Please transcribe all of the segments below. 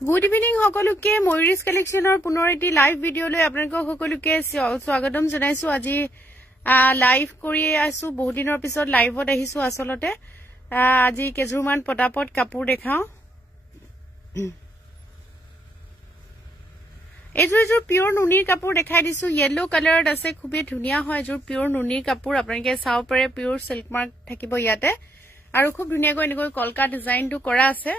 Good evening, সকলোকে ময়ূৰিছ কালেকশনৰ পুনৰ এটি লাইভ ভিডিঅলৈ আপোনালোকক সকলোকে স্বাগতম জনাইছো আজি লাইভ কৰি আছো বহুত দিনৰ পিছত লাইভত আহিছো আসলতে আজি কেজুৰমান পটাপট কাপোৰ দেখাও এজুৰ পিওৰ নুনিৰ কাপোৰ দেখাই দিছো ইয়েলো কালাৰত আছে খুবেই ধুনিয়া হয় এজুৰ পিওৰ নুনিৰ কাপোৰ আপোনালোকে চাও পাৰে পিওৰ সিল্ক মাৰ্ক থাকিব ইয়াতে আৰু খুব ধুনিয়াকৈ এনেকৈ কলকা ডিজাইনটো কৰা আছে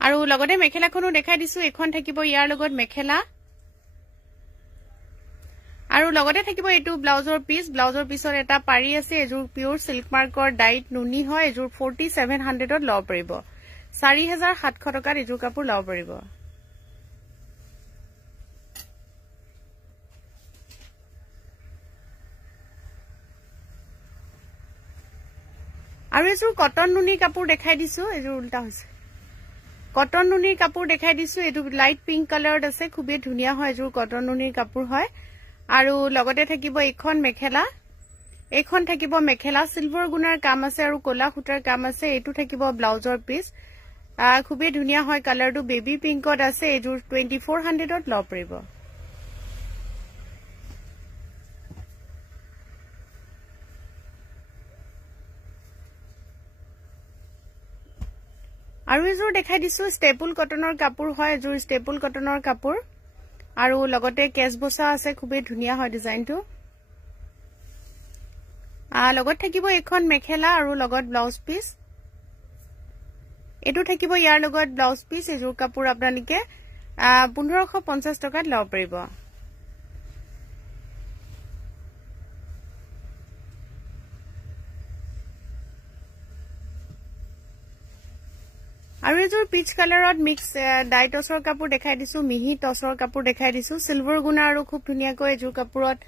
আৰু লগতে মেখেলাখনো দেখাই দিছো এখন থাকিব ইয়াৰ লগত মেখেলা আৰু লগতে থাকিব এটো ব্লাউজৰ পিছৰ এটা পাৰি আছে এজুৰ পিওৰ সিল্ক মাৰ্কৰ ডাইট নুনি হয় এজুৰ 4700 ত লব পৰিব 4700 টকাত এজুৰ কাপোৰ লব পৰিব আৰু এজুৰ কটন নুনি কাপোৰ দেখাই দিছো এজুৰ উল্টা হৈছে কটন নুনিৰ কাপোৰ দেখাই দিছো এটো লাইট পিংক কালাৰত আছে খুবেই ধুনিয়া হয় এজুৰ কটন নুনিৰ কাপোৰ হয় আৰু লগতে থাকিব এখন থাকিব মেখেলা সিলভাৰ গুণাৰ কাম আছে আৰু কোলা খুটাৰ কাম আছে এটো থাকিব ব্লাউজৰ পিস খুবেই ধুনিয়া হয় কালাৰটো বেবি পিংকত আছে এজুৰ 2400 ত লব পৰিব আৰু এজুৰ দেখাই দিছো ষ্টেপল কটনৰ কাপোৰ হয় এজুৰ ষ্টেপল কটনৰ কাপোৰ আৰু লগতে কেছ বসা আছে খুবেই ধুনিয়া হয় ডিজাইনটো লগত থাকিব এখন মেখেলা আৰু লগত ব্লাউজ পিস এটো থাকিব ইয়াৰ লগত ব্লাউজ পিস এজুৰ কাপোৰ আপোনালোকে 1550 টকাত লব পাৰিব আৰু এজুৰ পিচ কালাৰত মিক্স ডাইটছৰ কাপোৰ দেখাই দিছো মিহি টছৰ কাপোৰ দেখাই দিছো সিলভাৰ গুণা আৰু খুব ধুনিয়াকৈ এজুৰ কাপোৰত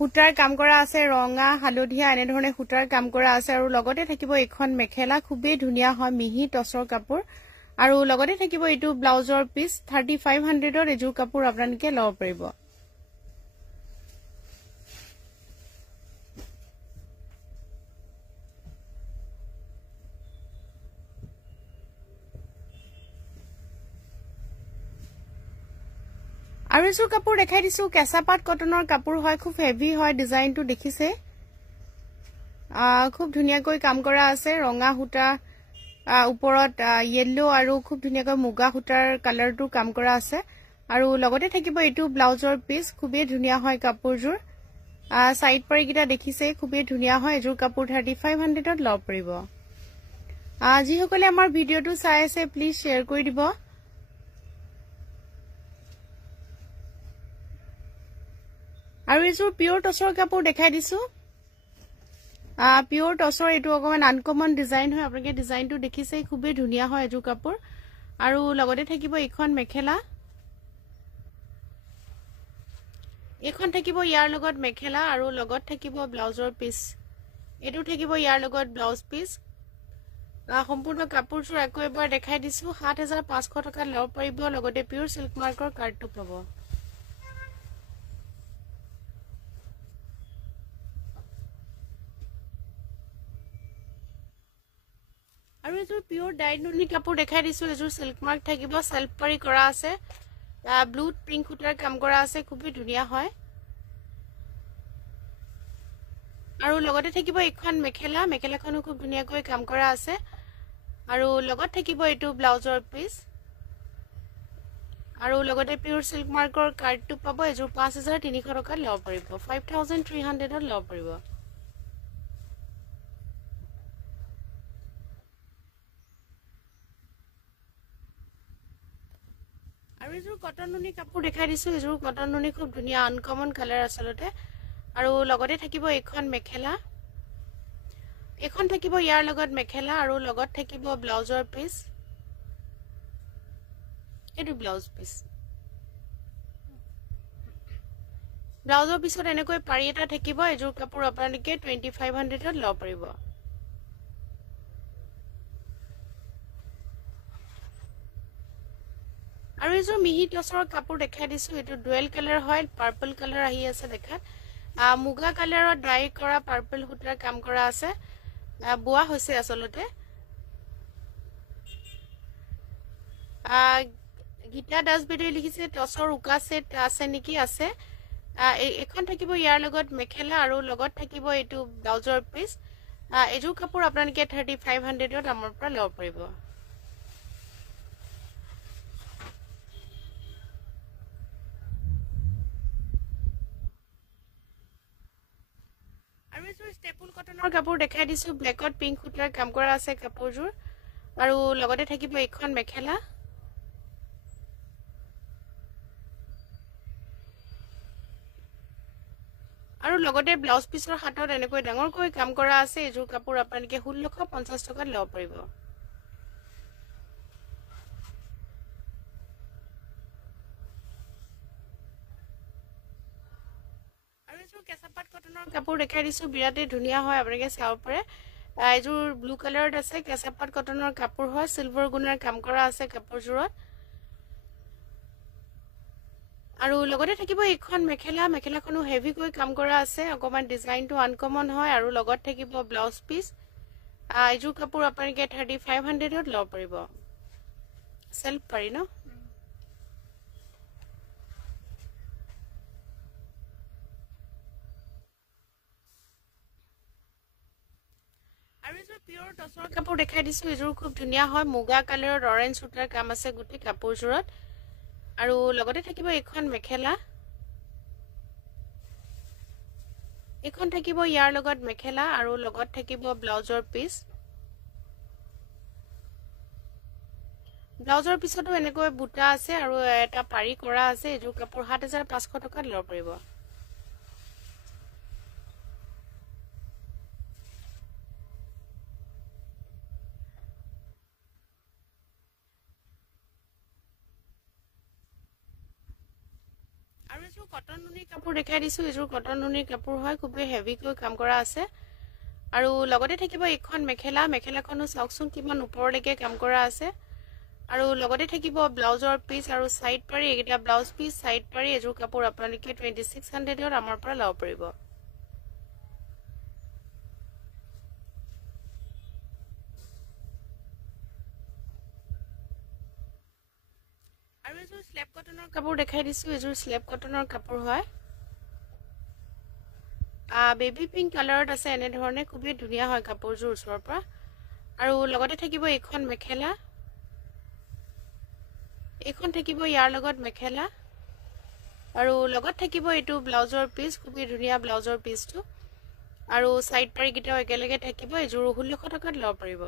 হুটাৰ কাম কৰা আছে ৰঙা হালধীয়া এনে ধৰণে হুটাৰ কাম কৰা আছে আৰু লগতে থাকিব এখন মেখেলা খুবেই ধুনিয়া হয় মিহি টছৰ কাপোৰ আৰু লগতে থাকিব এটো ব্লাউজৰ পিস 3500 ৰ এজুৰ কাপোৰ আপোনালোকে লব পাৰিব আৰু এজুৰ কাপোৰ দেখাই দিছো কেঁচাপাত কটনৰ কাপোৰ হয় খুব হেভি হয় ডিজাইনটো দেখিছে খুব ধুনিয়াকৈ কাম কৰা আছে ৰঙা হুটা ওপৰত ইয়েলো আৰু খুব ধুনিয়াকৈ মুগা হুটাৰ কালাৰটো কাম কৰা আছে আৰু লগতে থাকিব এটো ব্লাউজৰ পিস খুবেই ধুনিয়া হয় কাপোৰজুৰ সাইড পাৰিকিটা দেখিছে খুবেই ধুনিয়া হয় এজুৰ কাপোৰ 3500 ত লব পৰিব আজি সকলে আমাৰ ভিডিওটো চাই আছে প্লিজ শেয়াৰ কৰি দিব আৰু এজুৰ পিওৰ টছৰ কাপোৰ দেখাই দিছো পিওৰ টছৰ এটো অকমান আনকমন ডিজাইন হয় আপোনালোকে ডিজাইনটো দেখিছে খুবেই ধুনিয়া হয় এজুৰ কাপোৰ আৰু লগতে থাকিব এখন মেখেলা এখন থাকিব ইয়াৰ লগত মেখেলা আৰু লগত থাকিব ব্লাউজৰ পিস এটো থাকিব ইয়াৰ লগত ব্লাউজ পিস সম্পূৰ্ণ কাপোৰটো আকৌ এবাৰ দেখাই দিছো 7500 টকা লব পাৰিব লগতে পিওৰ সিল্ক মাৰ্কৰ কাৰ্ডটো পাব আৰু এজুৰ পিওৰ ডাইট নুনি কাপোৰ দেখাই দিছো এজুৰ সিল্ক মাৰ্ক থাকিব সেলফ পাৰি কৰা আছে ব্লু পিংক হুটাৰ কাম কৰা আছে খুবেই ধুনিয়া হয় আৰু লগতে থাকিব এখন মেখেলাখনো খুব ধুনিয়াকৈ কাম কৰা আছে আৰু লগত থাকিব এটো ব্লাউজৰ পিস আৰু লগতে পিওৰ সিল্ক মাৰ্কৰ কাৰ্ডটো পাব এজুৰ 5300 টকা লব পাৰিব 5300 ত লব পাৰিব আৰু এজুৰ কটন নুনি কাপোৰ দেখাই দিছো এজুৰ কটন নুনি খুব ধুনিয়া আনকমন কালাৰ আসলতে আৰু লগতে থাকিব এখন মেখেলা এখন থাকিব ইয়াৰ লগত মেখেলা আৰু লগত থাকিব ব্লাউজৰ পিস এটো ব্লাউজ পিস ব্লাউজৰ পিছত এনেকৈ পাৰি এটা থাকিব এজুৰ কাপোৰ আপোনালোকে 2500 ত লব পাৰিব আৰু এজুৰ মিহি টছৰ কাপোৰ দেখাই দিছো এটো ডুৱেল কালাৰ হয় পাৰ্পল কালাৰ আহি আছে দেখাত মুগা কালাৰত ডাই কৰা পাৰ্পল হুটাৰ কাম কৰা আছে বুয়া হৈছে আসলতে গীতা দাস বেদে লিখিছে টছৰ উকা সেট আছে নেকি আছে এখন থাকিব ইয়াৰ লগত মেখেলা আৰু লগত থাকিব এইটো ব্লাউজৰ পিস এযোৰ কাপোৰ আপোনালোকে 3500 ত আমাৰ পৰা ল'ব পাৰিব আৰু এযোৰ ষ্টেপল কটনৰ কাপোৰ দেখাই দিছো ব্লেকত পিংক সূতাৰ কাম কৰা আছে কাপোৰযোৰ আৰু লগতে থাকিব এখন মেখেলা আৰু লগতে ব্লাউজ পিসৰ হাতত এনেকৈ ডাঙৰকৈ কাম কৰা আছে এযোৰ কাপোৰ আপোনালোকে 1650 টকাত ল'ব পাৰিব আৰু এযোৰ কেঁচাপাত কটনৰ কাপোৰ দেখাই দিছো বিৰাটে ধুনীয়া হয় আপোনালোকে চাব পাৰে এযোৰ ব্লু কালাৰত আছে কেঁচাপাত কটনৰ কাপোৰ হয় সিলভাৰ গুণৰ কাম কৰা আছে কাপোৰযোৰত আৰু লগতে থাকিব এখন মেখেলা মেখেলাখনো হেভি কৈ কাম কৰা আছে অকমান ডিজাইনটো আনকমন হয় আৰু লগত থাকিব ব্লাউজ পিস এযোৰ কাপোৰ আপোনালোকে 3500 ত ল'ব পাৰিব সেলফ পাৰি ন আৰু এযোৰ পিওৰ টছৰ কাপোৰ দেখাই দিছো এযোৰ খুব ধুনীয়া হয় মুগা কালাৰৰ অৰেঞ্জ সূতাৰ কাম আছে গুটি কাপোৰযোৰত আৰু লগতে থাকিব এখন মেখেলা এখন থাকিব ইয়াৰ লগত মেখেলা আৰু লগত থাকিব ব্লাউজৰ পিস ব্লাউজৰ পিছতো এনেকৈ বুটা আছে আৰু এটা পাৰি কৰা আছে এযোৰ কাপোৰ 7500 টকাত ল'ব পাৰিব আৰু এযোৰ কটন নুনি কাপোৰ দেখাই দিছো এযোৰ কটন নুনি কাপোৰ হয় খুবেই হেভি কৈ কাম কৰা আছে আৰু লগতে থাকিব এখন মেখেলা মেখেলাখনো চাওকচোন কিমান ওপৰলৈকে কাম কৰা আছে আৰু লগতে থাকিব ব্লাউজৰ পিস আৰু সাইড পাৰি এটা ব্লাউজ পিস সাইড পাৰি এযোৰ কাপোৰ আপোনালোকে 2600 ত আমাৰ পৰা ল'ব পাৰিব আৰু এযোৰ স্লেব কটনৰ কাপোৰ দেখাই দিছো এযোৰ স্লেব কটনৰ কাপোৰ হয় বেবি পিংক কালাৰত আছে এনে ধৰণে খুবেই ধুনীয়া হয় কাপোৰযোৰ ওচৰৰ পৰা আৰু লগতে থাকিব এখন মেখেলা এখন থাকিব ইয়াৰ লগত মেখেলা আৰু লগত থাকিব এইটো ব্লাউজৰ পিস খুবেই ধুনীয়া ব্লাউজৰ পিসটো আৰু সাইড পাৰি গিটাও একেলগে থাকিব এযোৰ 1600 টকাত ল'ব পাৰিব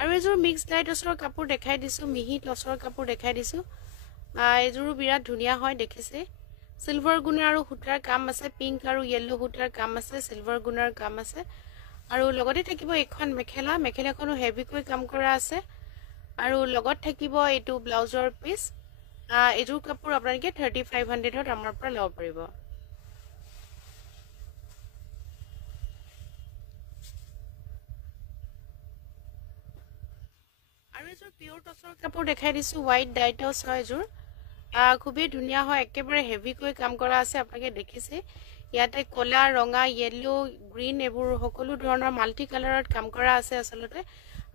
আৰু এযোৰ মিক্স লাইট টছৰ কাপোৰ দেখাই দিছো মিহি টছৰ কাপোৰ দেখাই দিছো এযোৰ বিৰাট ধুনীয়া হয় দেখিছে সিলভাৰ গুণৰ আৰু সূতাৰ কাম আছে পিংক আৰু ইয়েলো সূতাৰ কাম আছে সিলভাৰ গুণৰ কাম আছে আৰু লগতে থাকিব এখন মেখেলা মেখেলাখনো হেভি কৈ কাম কৰা আছে আৰু লগত থাকিব এইটো ব্লাউজৰ পিস এযোৰ কাপোৰ আপোনালোকে 3500 ত আমাৰ পৰা ল'ব পাৰিব আৰু এযোৰ পিওৰ টছৰ কাপোৰ দেখাই দিছো হোৱাইট ডাইটছ হয় এযোৰ খুবেই ধুনীয়া হয় একেবাৰে হেভি কৈ কাম কৰা আছে আপোনালোকে দেখিছে ইয়াতে কলা ৰঙা ইয়েলো গ্ৰীন এবোৰ সকলো ধৰণৰ মাল্টি কালাৰত কাম কৰা আছে আসলতে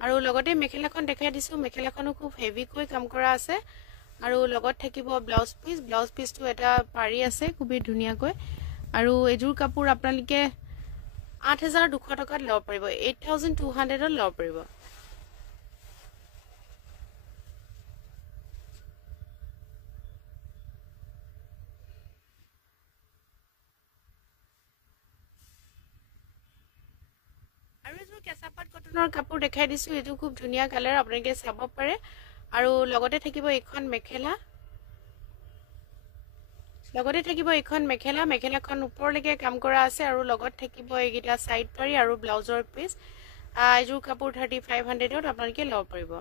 আৰু লগতে মেখেলাখন দেখাই দিছো মেখেলাখনো খুব হেভি কৈ কাম কৰা আছে আৰু লগত থাকিব ব্লাউজ পিসটো এটা পাৰি আছে খুবেই ধুনীয়াকৈ আৰু এযোৰ কাপোৰ আপোনালোকে 8200 টকাত ল'ব পাৰিব 8200 ত ল'ব পাৰিব আৰু এযোৰ কেঁচাপাত কটনৰ কাপোৰ দেখাই দিছো এটো খুব ধুনীয়া কালাৰ আপোনালোকে চাব পাৰে আৰু লগতে থাকিব এখন মেখেলা মেখেলাখন ওপৰলৈকে কাম কৰা আছে আৰু লগত থাকিব এইগিটা সাইড পাৰি আৰু ব্লাউজৰ পিস এযোৰ কাপোৰ 3500 ত আপোনালোকে ল'ব পাৰিব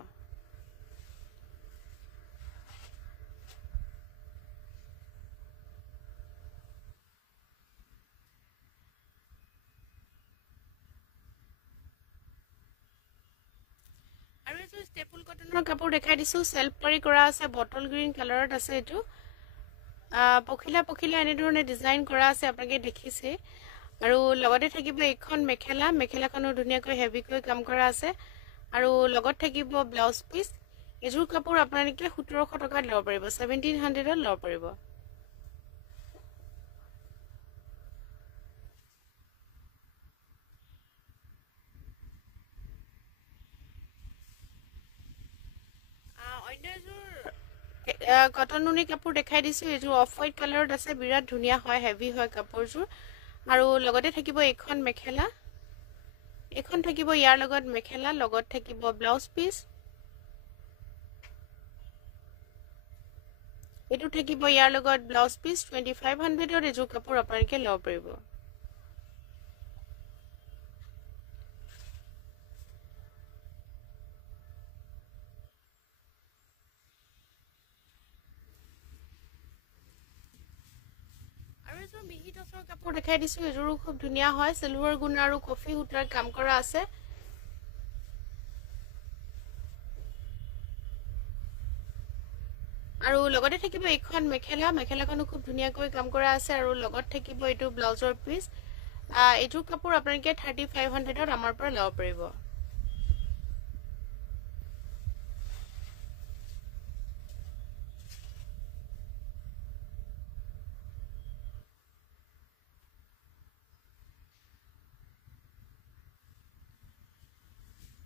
আৰু এযোৰ ষ্টেপল কটনৰ কাপোৰ দেখাই দিছো সেলফ পাৰি কৰা আছে বটল গ্ৰীন কালাৰত আছে এটো পখিলা এনে ধৰণে ডিজাইন কৰা আছে আপোনালোকে দেখিছে আৰু লগতে থাকিব এখন মেখেলা মেখেলাখনো ধুনীয়াকৈ হেভিকৈ কাম কৰা আছে আৰু লগত থাকিব ব্লাউজ পিস এযোৰ কাপোৰ আপোনালোকে 1700 টকাত ল'ব পাৰিব 1700ত ল'ব পাৰিব অন্য এযোৰ কটন নুনি কাপোৰ দেখাই দিছো এযোৰ অফ হোৱাইট কালাৰত আছে বিৰাট ধুনীয়া হয় হেভি হয় কাপোৰযোৰ আৰু লগতে থাকিব এখন মেখেলা এখন থাকিব ইয়াৰ লগত মেখেলা লগত থাকিব ব্লাউজ পিস এটো থাকিব ইয়াৰ লগত ব্লাউজ পিস 2500ৰ এযোৰ কাপোৰ আপোনালোকে ল'ব পাৰিব আৰু এযোৰ মিহি টচৰ কাপোৰ দেখাই দিছো এযোৰো খুব ধুনীয়া হয় সিলভাৰ গুণ আৰু কফি সূতাৰ কাম কৰা আছে আৰু লগতে থাকিব এখন মেখেলা মেখেলাখনো খুব ধুনীয়াকৈ কাম কৰা আছে আৰু লগত থাকিব এটো ব্লাউজৰ পিস এযোৰ কাপোৰ আপোনালোকে 3500ত আমাৰ পৰা ল'ব পাৰিব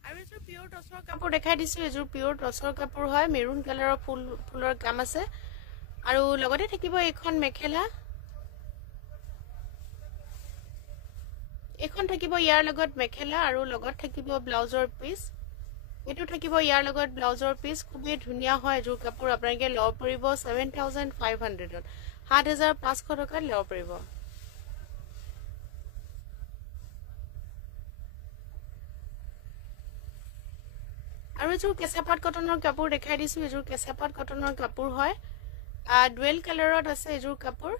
আৰু এযোৰ পিওৰ টচৰ কাপোৰ দেখাই দিছো এযোৰ পিওৰ টচৰ কাপোৰ হয় মেৰুন কালাৰৰ ফুলৰ কাম আছে আৰু লগতে থাকিব এখন মেখেলা এখন থাকিব ইয়াৰ লগত মেখেলা আৰু লগত থাকিব ব্লাউজৰ পিস এটো থাকিব ইয়াৰ লগত ব্লাউজৰ পিস খুবই ধুনীয়া হয় এযোৰ কাপোৰ আপোনালোকে ল'ব পাৰিব 7500ত 7500 টকাত ল'ব পাৰিব আৰু এযোৰ কেঁচাপাত কটনৰ কাপোৰ দেখাই দিছো এযোৰ কেঁচাপাত কটনৰ কাপোৰ হয় ডুৱেল কালাৰত আছে এযোৰ কাপোৰ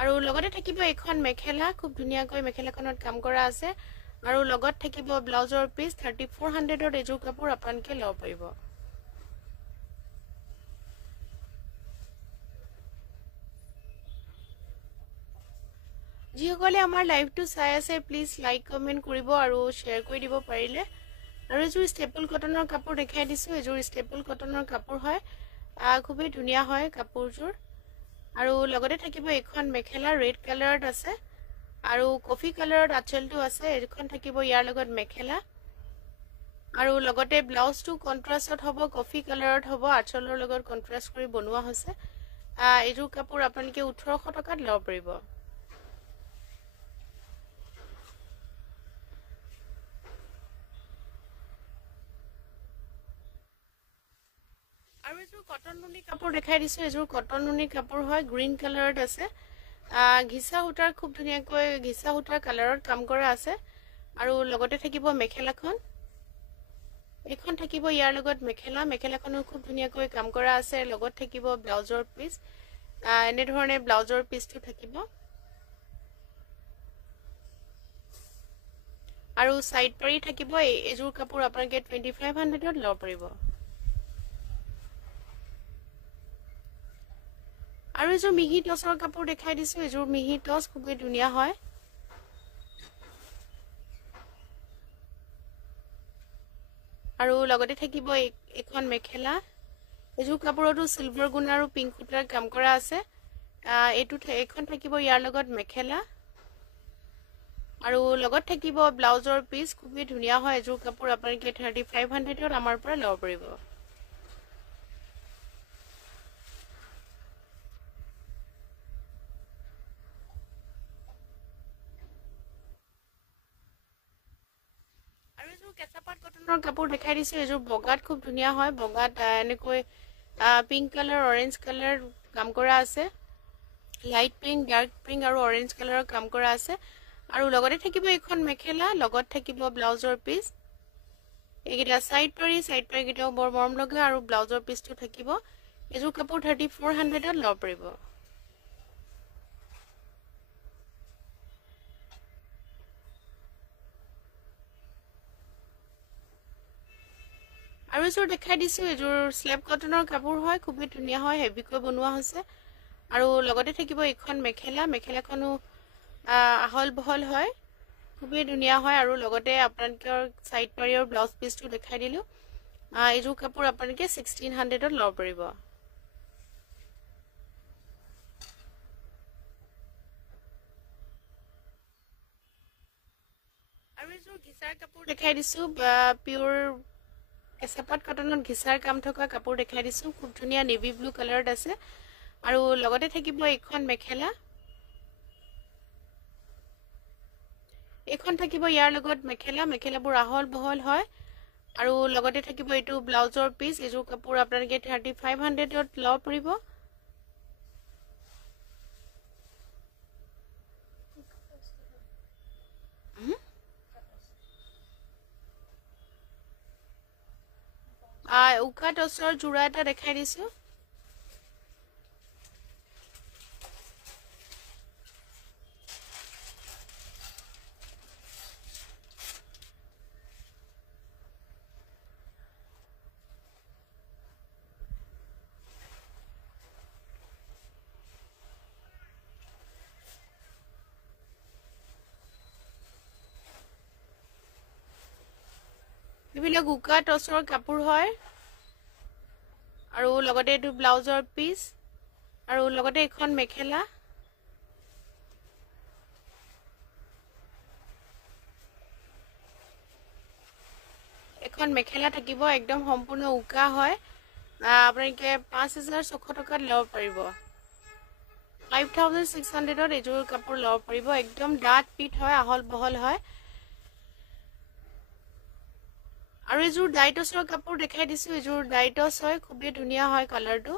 আৰু লগতে থাকিব এখন মেখেলা খুব ধুনীয়াকৈ মেখেলাখনত কাম কৰা আছে আৰু লগত থাকিব ব্লাউজৰ পিস 3400ৰ এযোৰ কাপোৰ আপোনালোকে ল'ব পাৰিব যিসকলে আমাৰ লাইভটো চাই আছে প্লিজ লাইক কমেন্ট কৰিব আৰু শেয়াৰ কৰি দিব পাৰিলে আৰু এযোৰ ষ্টেপল কটনৰ কাপোৰ দেখাই দিছো এযোৰ ষ্টেপল কটনৰ কাপোৰ হয় খুবই ধুনীয়া হয় কাপোৰযোৰ আৰু লগতে থাকিব এখন মেখেলা ৰেড কালাৰত আছে আৰু কফি কালাৰত আঁচলটো আছে এখন থাকিব ইয়াৰ লগত মেখেলা আৰু লগতে ব্লাউজটো কন্ট্ৰাষ্টত হ'ব কফি কালাৰত হ'ব আঁচলৰ লগত কন্ট্ৰাষ্ট কৰি বনোৱা হৈছে এযোৰ কাপোৰ আপোনালোকে 1800 টকাত ল'ব পাৰিব আৰু এযোৰ কটন নুনি কাপোৰ দেখাই দিছো এযোৰ কটন নুনি কাপোৰ হয় গ্ৰীন কালাৰত আছে ঘিসা সূতাৰ খুব ধুনীয়াকৈ ঘিসা সূতাৰ কালাৰত কাম কৰা আছে আৰু লগতে থাকিব মেখেলাখন এখন থাকিব ইয়াৰ লগত মেখেলা মেখেলাখনো খুব ধুনীয়াকৈ কাম কৰা আছে লগত থাকিব ব্লাউজৰ পিস এনে ধৰণে ব্লাউজৰ পিসটো থাকিব আৰু সাইড পাৰি থাকিব এযোৰ কাপোৰ আপোনালোকে 2500ত ল'ব পাৰিব আৰু এযোৰ মিহি টচৰ কাপোৰ দেখাই দিছো এযোৰ মিহি টচ খুবই ধুনীয়া হয় আৰু লগতে থাকিব এখন মেখেলা এযোৰ কাপোৰতো সিলভাৰ গুণ আৰু পিংক সূতাৰ কাম কৰা আছে এটো এখন থাকিব ইয়াৰ লগত মেখেলা আৰু লগত থাকিব ব্লাউজৰ পিস খুবই ধুনীয়া হয় এযোৰ কাপোৰ আপোনালোকে 3500ত আমাৰ পৰা ল'ব পাৰিব আৰু এযোৰ কেঁচাপাত কটনৰ কাপোৰ দেখাই দিছো এযোৰ বগাত খুব ধুনীয়া হয় বগাত এনেকৈ পিংক কালাৰ অৰেঞ্জ কালাৰ কাম কৰা আছে লাইট পিংক ডাৰ্ক পিংক আৰু অৰেঞ্জ কালাৰৰ কাম কৰা আছে আৰু লগতে থাকিব এখন মেখেলা লগত থাকিব ব্লাউজৰ পিস এইগিটা সাইড পাৰি গিটাও বৰ মৰম লগা আৰু ব্লাউজৰ পিসটো থাকিব এযোৰ কাপোৰ 3400ত ল'ব পাৰিব আৰু এযোৰ দেখাই দিছো এযোৰ স্লেব কটনৰ কাপোৰ হয় খুবেই ধুনীয়া হয় হেভিকৈ বনোৱা হৈছে আৰু লগতে থাকিব এখন মেখেলা মেখেলাখনো আহল বহল হয় খুবেই ধুনীয়া হয় আৰু লগতে আপোনালোকৰ সাইড পাৰিৰ ব্লাউজ পিসটো দেখাই দিলো এইযোৰ কাপোৰ আপোনালোকে 1600 ত ল'ব পাৰিব আৰু এযোৰ ঘিচাৰ কাপোৰ দেখাই দিছো পিওৰ কেঁচাপাত কটনত ঘিচাৰ কাম থকা কাপোৰ দেখাই দিছো খুব ধুনীয়া নেভি ব্লু কালাৰত আছে আৰু লগতে থাকিব এখন মেখেলা এখন থাকিব ইয়াৰ লগত মেখেলাবোৰ আহল বহল হয় আৰু লগতে থাকিব এটো ব্লাউজৰ পিস এযোৰ কাপোৰ আপোনালোকে 3500 ত ল'ব পাৰিব উকা টছৰ জোৰা এটা দেখাই দিছো এইবিলাক উকা টছৰ কাপোৰ হয় আৰু লগতে এটো ব্লাউজৰ পিস আৰু লগতে এখন মেখেলা এখন মেখেলা থাকিব একদম সম্পূৰ্ণ উকা হয় আপোনালোকে 5600 টকাত ল'ব পাৰিব 5600 ত এযোৰ কাপোৰ ল'ব পাৰিব একদম ডাট পিট হয় আহল বহল হয় আৰু এযোৰ ডাইটছৰ কাপোৰ দেখাই দিছো এযোৰ ডাইটছ হয় খুবেই ধুনীয়া হয় কালাৰটো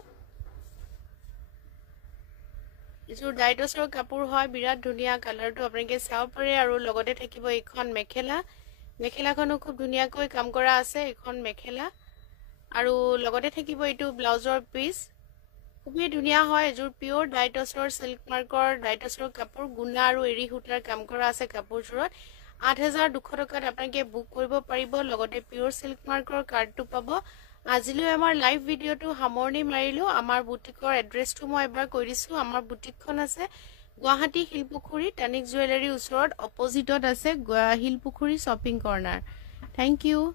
এযোৰ ডাইটছৰ কাপোৰ হয় বিৰাট ধুনীয়া কালাৰটো আপোনালোকে চাব পাৰে আৰু লগতে থাকিব এখন মেখেলাখনো খুব ধুনীয়াকৈ কাম কৰা আছে এখন মেখেলা আৰু লগতে থাকিব এটো ব্লাউজৰ পিস খুবেই ধুনীয়া হয় এযোৰ পিওৰ ডাইটছৰ সিল্ক মাৰ্কৰ ডাইটছৰ কাপোৰ গুণা আৰু এৰি সূতাৰ কাম কৰা আছে কাপোৰযোৰত 8200 টকাত আপোনালোকে বুক কৰিব পাৰিব লগতে পিওৰ সিল্ক মাৰ্কৰ কাৰ্ডটো পাব আজিলৈ আমাৰ লাইভ ভিডিওটো সামৰণি মাৰিলো আমাৰ বুটিকৰ এড্ৰেছটো মই এবাৰ কৈ দিছো আমাৰ বুটিকখন আছে গুৱাহাটী হিলপুখুৰী টানিক জুৱেলাৰী ওচৰত অপজিটত আছে হিলপুখুৰী শপিং কৰ্নাৰ থ্যাংক ইউ